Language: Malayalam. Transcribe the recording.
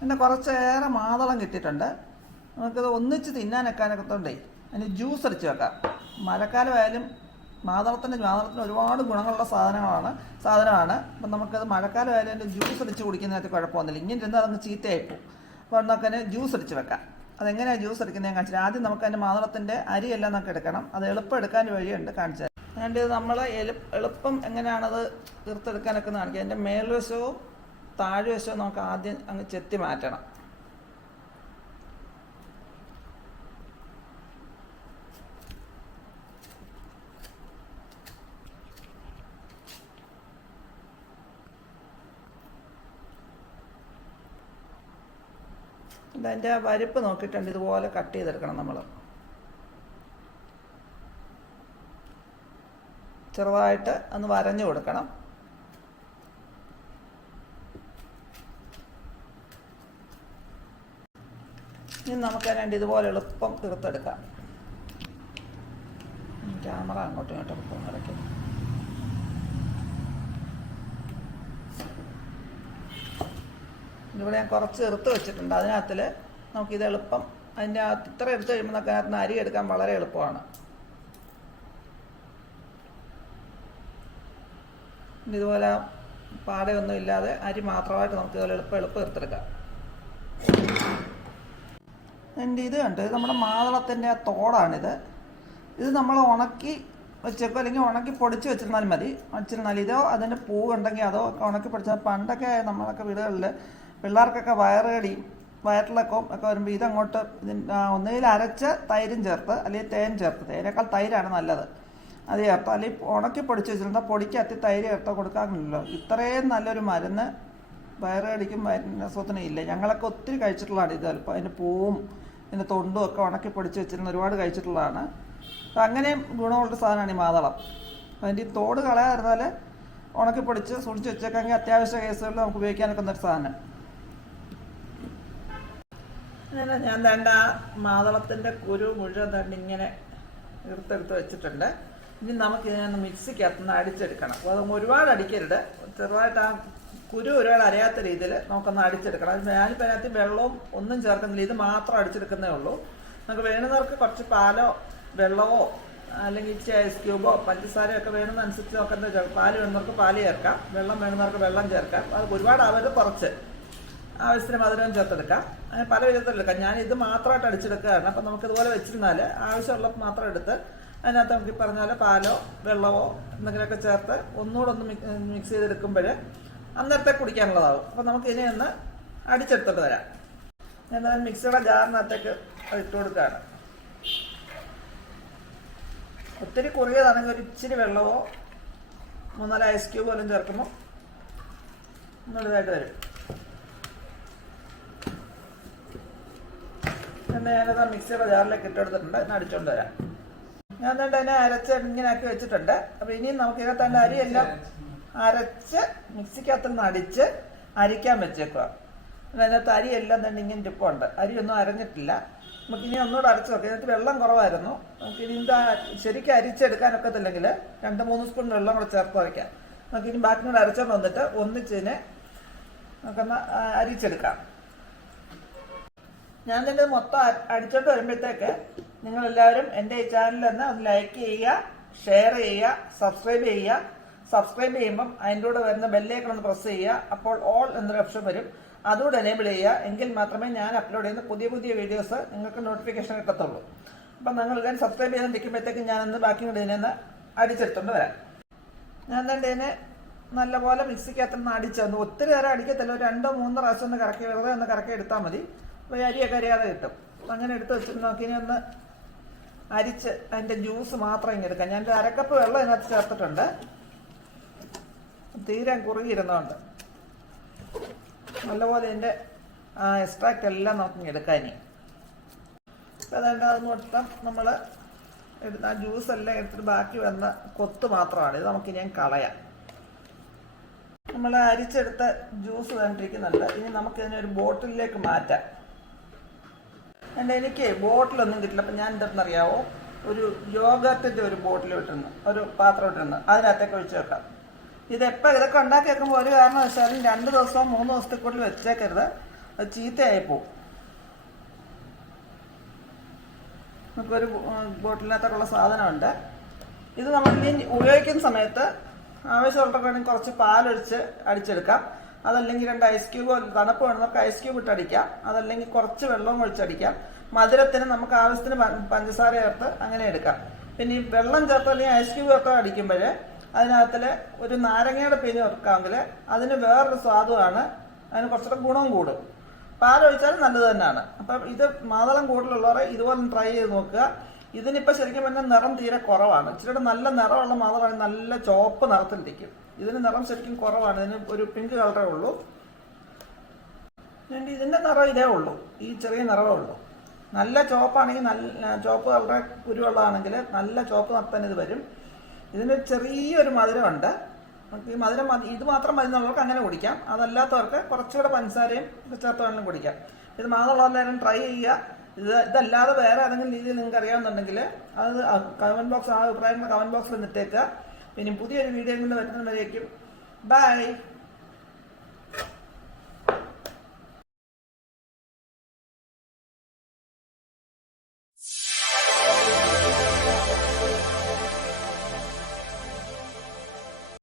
പിന്നെ കുറച്ചേറെ മാതളം കിട്ടിയിട്ടുണ്ട്. നമുക്കത് ഒന്നിച്ച് തിന്നാനൊക്കെ അതിന് ജ്യൂസ് അടിച്ച് വെക്കാം. മഴക്കാലമായാലും മാതളത്തിന് ഒരുപാട് ഗുണങ്ങളുള്ള സാധനമാണ്. അപ്പം നമുക്കത് മഴക്കാലമായാലും അതിൻ്റെ ജ്യൂസ് അടിച്ച് കുടിക്കുന്നതിനകത്ത് കുഴപ്പമൊന്നുമില്ല. ഇങ്ങനെ ഇരുന്ന് അതങ്ങ് ചീത്തയായിപ്പോവും. അപ്പോൾ നമുക്കതിന് ജ്യൂസ് അടിച്ച് വെക്കാം. അതെങ്ങനെയാണ് ജ്യൂസ് എടുക്കുന്നത് കാണിച്ചു തരാം. ആദ്യം നമുക്ക് അതിൻ്റെ മാതളത്തിൻ്റെ അരിയെല്ലാം നമുക്ക് എടുക്കണം. അത് എളുപ്പം എടുക്കാൻ വഴിയുണ്ട്, കാണിച്ചു തരാം. അതുകൊണ്ട് ഇത് നമ്മൾ എളുപ്പം എങ്ങനെയാണത് തീർത്തെടുക്കാനൊക്കെ കാണിക്കുക. അതിൻ്റെ മേൽവശവും താഴ്വശവും നമുക്ക് ആദ്യം അങ്ങ് ചെത്തി മാറ്റണം. അതിൻ്റെ വരിപ്പ് നോക്കിയിട്ടുണ്ട്, ഇതുപോലെ കട്ട് ചെയ്തെടുക്കണം. നമ്മൾ ചെറുതായിട്ട് ഒന്ന് വരഞ്ഞു കൊടുക്കണം. ഇനി നമുക്കതിനാണ്ട് ഇതുപോലെ എളുപ്പം തീർത്തെടുക്കാം. ക്യാമറ അങ്ങോട്ടും ഇങ്ങോട്ടും പോകുന്ന ഇടയ്ക്ക് ഇവിടെ ഞാൻ കുറച്ച് എടുത്ത് വെച്ചിട്ടുണ്ട്. അതിനകത്തിൽ നമുക്കിത് എളുപ്പം അതിൻ്റെ ഇത്ര എടുത്ത് കഴിയുമ്പോൾ നമുക്ക് അതിനകത്ത് അരി എടുക്കാൻ വളരെ എളുപ്പമാണ്. ഇതുപോലെ പാടയൊന്നും ഇല്ലാതെ അരി മാത്രമായിട്ട് നമുക്ക് ഇതുപോലെ എളുപ്പം എടുത്തെടുക്കാം. എൻ്റെ ഇത് കണ്ട് നമ്മുടെ മാതളത്തിൻ്റെ തോടാണിത്. ഇത് നമ്മൾ ഉണക്കി വെച്ചേക്കോ അല്ലെങ്കിൽ ഉണക്കി പൊടിച്ച് വെച്ചിരുന്നാലും മതി. ഇതോ അതിൻ്റെ പൂവുണ്ടെങ്കിൽ അതോ ഒക്കെ ഉണക്കി പൊടിച്ചാൽ പണ്ടൊക്കെ നമ്മളൊക്കെ വീടുകളിൽ പിള്ളേർക്കൊക്കെ വയറിളക്കം ഒക്കെ വരുമ്പോൾ ഇതങ്ങോട്ട് ഒന്നുകിൽ അരച്ച് തൈരും ചേർത്ത് അല്ലെങ്കിൽ തേൻ ചേർത്ത്, തേനേക്കാൾ തൈരാണ് നല്ലത്, അത് ചേർത്ത് അല്ലെങ്കിൽ ഉണക്കി പൊടിച്ച് വെച്ചിട്ടുണ്ടെങ്കിൽ പൊടിക്കകത്ത് തൈര് ചേർത്ത് കൊടുക്കാറില്ലല്ലോ. ഇത്രയും നല്ലൊരു മരുന്ന് വയറുകടിക്കും വയറിന് അസുഖത്തിനും ഇല്ല. ഞങ്ങളൊക്കെ ഒത്തിരി കഴിച്ചിട്ടുള്ളതാണ് ഇത്. ചിലപ്പോൾ അതിൻ്റെ പൂവും അതിൻ്റെ തൊണ്ടും ഒക്കെ ഉണക്കി പൊടിച്ച് വെച്ചിരുന്ന ഒരുപാട് കഴിച്ചിട്ടുള്ളതാണ്. അപ്പം അങ്ങനെയും ഗുണമുള്ള സാധനമാണ് ഈ മാതളം. അതിൻ്റെ ഈ തോട് കളയാതിരുന്നാൽ ഉണക്കി പൊടിച്ച് സൂക്ഷിച്ച് വെച്ചേക്കെങ്കിൽ അത്യാവശ്യ കേസുകളിൽ നമുക്ക് ഉപയോഗിക്കാനൊക്കെ ഒരു സാധനം. ഞാൻ വേണ്ട മാതളത്തിൻ്റെ കുരു മുഴുവൻ തന്നെ ഇങ്ങനെ എടുത്തെടുത്ത് വെച്ചിട്ടുണ്ട്. ഇനി നമുക്കിതിനൊന്ന് മിക്സിക്കകത്തുനിന്ന് അടിച്ചെടുക്കണം. അപ്പോൾ അത് ഒരുപാട് അടിക്കരുത്, ചെറുതായിട്ട് ആ കുരു ഒരുപാട് അരയാത്ത രീതിയിൽ നമുക്കൊന്ന് അടിച്ചെടുക്കണം. ഞാനിപ്പോൾ അതിനകത്ത് വെള്ളവും ഒന്നും ചേർക്കുന്നില്ല, ഇത് മാത്രം അടിച്ചെടുക്കുന്നേ ഉള്ളൂ. നമുക്ക് വേണമെന്നവർക്ക് കുറച്ച് പാലോ വെള്ളമോ അല്ലെങ്കിൽ ഐസ് ക്യൂബോ പഞ്ചസാരയോ ഒക്കെ വേണമെന്നനുസരിച്ച് നോക്കുന്നത്. പാല് വേണമെന്നവർക്ക് പാല് ചേർക്കാം, വെള്ളം വേണമെന്നവർക്ക് വെള്ളം ചേർക്കാം. അത് ഒരുപാട് ആവരുത്, കുറച്ച് ആവശ്യത്തിന് മധുരവും ചേർത്തെടുക്കാം. അങ്ങനെ പല വിധത്തിലെടുക്കാം. ഞാൻ ഇത് മാത്രമായിട്ട് അടിച്ചെടുക്കുകയാണ്. അപ്പം നമുക്കിതുപോലെ വെച്ചിരുന്നാൽ ആവശ്യമുള്ളപ്പോൾ മാത്രം എടുത്ത് അതിനകത്ത് നമുക്ക് പറഞ്ഞ പോലെ പാലോ വെള്ളമോ എന്തെങ്കിലുമൊക്കെ ചേർത്ത് ഒന്നുകൂടെ ഒന്ന് മിക്സ് ചെയ്തെടുക്കുമ്പോൾ അന്നേരത്തെ കുടിക്കാനുള്ളതാവും. അപ്പം നമുക്ക് ഇനി ഒന്ന് അടിച്ചെടുത്തോട്ട് വരാം. ഞാൻ മിക്സിയുടെ ജാറിനകത്തേക്ക് ഇട്ട് കൊടുക്കുകയാണ്. ഒത്തിരി കുറിയതാണെങ്കിൽ ഒരു ഇച്ചിരി വെള്ളമോ 3-4 ഐസ് ക്യൂബ് പോലും ചേർക്കുമ്പോൾ ഒന്നുകൂടിയതായിട്ട് വരും. ഞാനത് മിക്സിയുടെ ജാറിലേക്ക് ഇട്ടെടുത്തിട്ടുണ്ട്. ഇന്ന് അടിച്ചുകൊണ്ട് വരാം. ഞാൻ തന്നെ അതിനെ അരച്ച് ഇങ്ങനെ ആക്കി വെച്ചിട്ടുണ്ട്. അപ്പോൾ ഇനിയും നമുക്ക് ഇതിനകത്ത് അതിൻ്റെ അരിയെല്ലാം അരച്ച് മിക്സിക്കകത്ത് നിന്ന് അടിച്ച് അരിക്കാൻ വെച്ചേക്കുക. അതിനകത്ത് അരിയെല്ലാം തന്നെ ഇങ്ങനെ ടിപ്പുണ്ട്, അരിയൊന്നും അരഞ്ഞിട്ടില്ല. നമുക്കിനി ഒന്നുകൂടെ അരച്ച് വെക്കാം. ഇതിനകത്ത് വെള്ളം കുറവായിരുന്നു. നമുക്കിനി ഇത് ശരിക്കും അരിച്ചെടുക്കാനൊക്കത്തില്ലെങ്കിൽ 2-3 സ്പൂൺ വെള്ളം കൂടെ ചേർത്ത് വയ്ക്കാം. നമുക്കിനി ബാക്കി കൂടെ അരച്ചോണ്ട് വന്നിട്ട് ഒന്നിച്ചതിനെ നമുക്കൊന്ന് അരിച്ചെടുക്കാം. ഞാൻ തന്നെ മൊത്തം അടിച്ചോണ്ട് വരുമ്പോഴത്തേക്ക് നിങ്ങളെല്ലാവരും എൻ്റെ ഈ ചാനലിൽ തന്നെ ഒന്ന് ലൈക്ക് ചെയ്യുക, ഷെയർ ചെയ്യുക, സബ്സ്ക്രൈബ് ചെയ്യുക. സബ്സ്ക്രൈബ് ചെയ്യുമ്പം അതിൻ്റെ കൂടെ വരുന്ന ബെല്ലേക്കൺ ഒന്ന് പ്രസ് ചെയ്യുക. അപ്പോൾ ഓൾ എന്നൊരു ഓപ്ഷൻ വരും, അതുകൂടെ എനേബിൾ ചെയ്യുക. എങ്കിൽ മാത്രമേ ഞാൻ അപ്ലോഡ് ചെയ്യുന്ന പുതിയ പുതിയ വീഡിയോസ് നിങ്ങൾക്ക് നോട്ടിഫിക്കേഷൻ കിട്ടത്തുള്ളൂ. അപ്പം നിങ്ങളെല്ലാം സബ്സ്ക്രൈബ് ചെയ്ത് നിൽക്കുമ്പോഴത്തേക്ക് ഞാനൊന്ന് ബാക്കി കൂടെ ഇതിനെ അടിച്ചെടുത്തോണ്ട് വരാം. ഞാൻ തന്നെ ഇതിനെ നല്ലപോലെ മിക്സിക്കകത്തുനിന്ന് അടിച്ചു. ഒത്തിരി നേരം അടിക്കത്തില്ല, ഒരു 2-3 പ്രാവശ്യം ഒന്ന് കറക്കി വെറുതെ ഒന്ന് കറക്കി എടുത്താൽ മതി. അപ്പോൾ അരിയൊക്കെ അരിയാതെ കിട്ടും. അപ്പം അങ്ങനെ എടുത്ത് വെച്ചിട്ട് നോക്കിനി ഒന്ന് അരിച്ച് അതിൻ്റെ ജ്യൂസ് മാത്രം ഇങ്ങനെ എടുക്കാം. ഞാൻ 1/2 കപ്പ് വെള്ളം ഇതിനകത്ത് ചേർത്തിട്ടുണ്ട്. തീരെ കുറുകിയിരുന്നോണ്ട് നല്ലപോലെ ഇതിൻ്റെ എക്സ്ട്രാക്റ്റ് എല്ലാം നമുക്ക് എടുക്കാം. ഇനി അതുകൊണ്ട് അത് മൊത്തം നമ്മൾ എടുത്ത് ആ ജ്യൂസെല്ലാം എടുത്തിട്ട് ബാക്കി വന്ന കൊത്ത് മാത്രമാണ്. ഇത് നമുക്ക് ഞാൻ കളയാം. നമ്മൾ അരിച്ചെടുത്ത ജ്യൂസ് കണ്ടിരിക്കുന്നുണ്ട്. ഇനി നമുക്കിതിനൊരു ബോട്ടിലേക്ക് മാറ്റാം. എനിക്ക് ബോട്ടിലൊന്നും കിട്ടില്ല. അപ്പം ഞാൻ എന്താണെന്നറിയാവോ, ഒരു യോഗത്തിൻ്റെ ഒരു ബോട്ടിൽ ഇട്ടിരുന്നു, ഒരു പാത്രം ഇട്ടിരുന്നു, അതിനകത്തേക്ക് ഒഴിച്ച് വെക്കാം. ഇതൊക്കെ ഉണ്ടാക്കി വെക്കുമ്പോൾ ഒരു കാരണവശാലും 2 ദിവസമോ 3 ദിവസത്തിൽ കൂടുതൽ വെച്ചേക്കരുത്. അത് ചീത്തയായി പോവും. നമുക്കൊരു ബോട്ടിലിനകത്തുള്ള സാധനമുണ്ട്. ഇത് നമ്മൾ ഇനി ഉപയോഗിക്കുന്ന സമയത്ത് ആവശ്യമുള്ളവർക്ക് കുറച്ച് പാലൊഴിച്ച് അടിച്ചെടുക്കാം. അതല്ലെങ്കിൽ 2 ഐസ് ക്യൂബ്, തണുപ്പ് വേണമെന്നൊക്കെ ഐസ് ക്യൂബ് ഇട്ട് അടിക്കാം. അതല്ലെങ്കിൽ കുറച്ച് വെള്ളം ഒഴിച്ചടിക്കാം. മധുരത്തിന് നമുക്ക് ആവശ്യത്തിന് പഞ്ചസാര ചേർത്ത് അങ്ങനെ എടുക്കാം. പിന്നെ ഈ വെള്ളം ചേർത്ത് അല്ലെങ്കിൽ ഐസ് ക്യൂബ് ചേർത്ത് അടിക്കുമ്പോൾ അതിനകത്തിൽ ഒരു നാരങ്ങയുടെ പിഞ്ഞ് വെക്കാമെങ്കിൽ അതിന് വേറൊരു സ്വാദുമാണ്, അതിന് കുറച്ചുകൂടെ ഗുണം കൂടും. പാലൊഴിച്ചാൽ നല്ലത് തന്നെയാണ്. അപ്പം ഇത് മാതളം കൂടുതലുള്ളവർ ഇതുപോലെ ട്രൈ ചെയ്ത് നോക്കുക. ഇതിനിപ്പോൾ ശരിക്കും പറഞ്ഞാൽ നിറം തീരെ കുറവാണ്. ഇച്ചിരി നല്ല നിറമുള്ള മാതളമാണ് നല്ല ചുവപ്പ് നിറത്തിലിരിക്കും. ഇതിന് നിറം ശരിക്കും കുറവാണ്, ഇതിന് ഒരു പിങ്ക് കളറേ ഉള്ളൂ. ഇതിൻ്റെ നിറം ഇതേ ഉള്ളൂ, ഈ ചെറിയ നിറമേ ഉള്ളൂ. നല്ല ചുവപ്പാണെങ്കിൽ നല്ല ചുവപ്പ് കളറെ കുരുവുള്ളതാണെങ്കിൽ നല്ല ചുവപ്പ് നിറത്തന്നെ ഇത് വരും. ഇതിന് ചെറിയൊരു മധുരമുണ്ട്. നമുക്ക് ഈ മധുരം ഇത് മാത്രം മതി എന്നുള്ളവർക്ക് അങ്ങനെ കുടിക്കാം. അതല്ലാത്തവർക്ക് കുറച്ചുകൂടെ പഞ്ചസാരയും ചേർത്ത് വേണമെങ്കിലും കുടിക്കാം. ഇത് മാതളമുള്ളവരെല്ലാവരും ട്രൈ ചെയ്യുക. ഇതല്ലാതെ വേറെ ഏതെങ്കിലും രീതിയിൽ നിങ്ങൾക്ക് അറിയാവുന്നുണ്ടെങ്കിൽ അത് കമൻറ്റ് ബോക്സ്, ആ അഭിപ്രായങ്ങൾ കമൻറ്റ് ബോക്സിൽ നിട്ടേക്കുക. പിന്നെ പുതിയൊരു വീഡിയോ കൊണ്ട് വരുന്നതിലേക്കും ബൈ.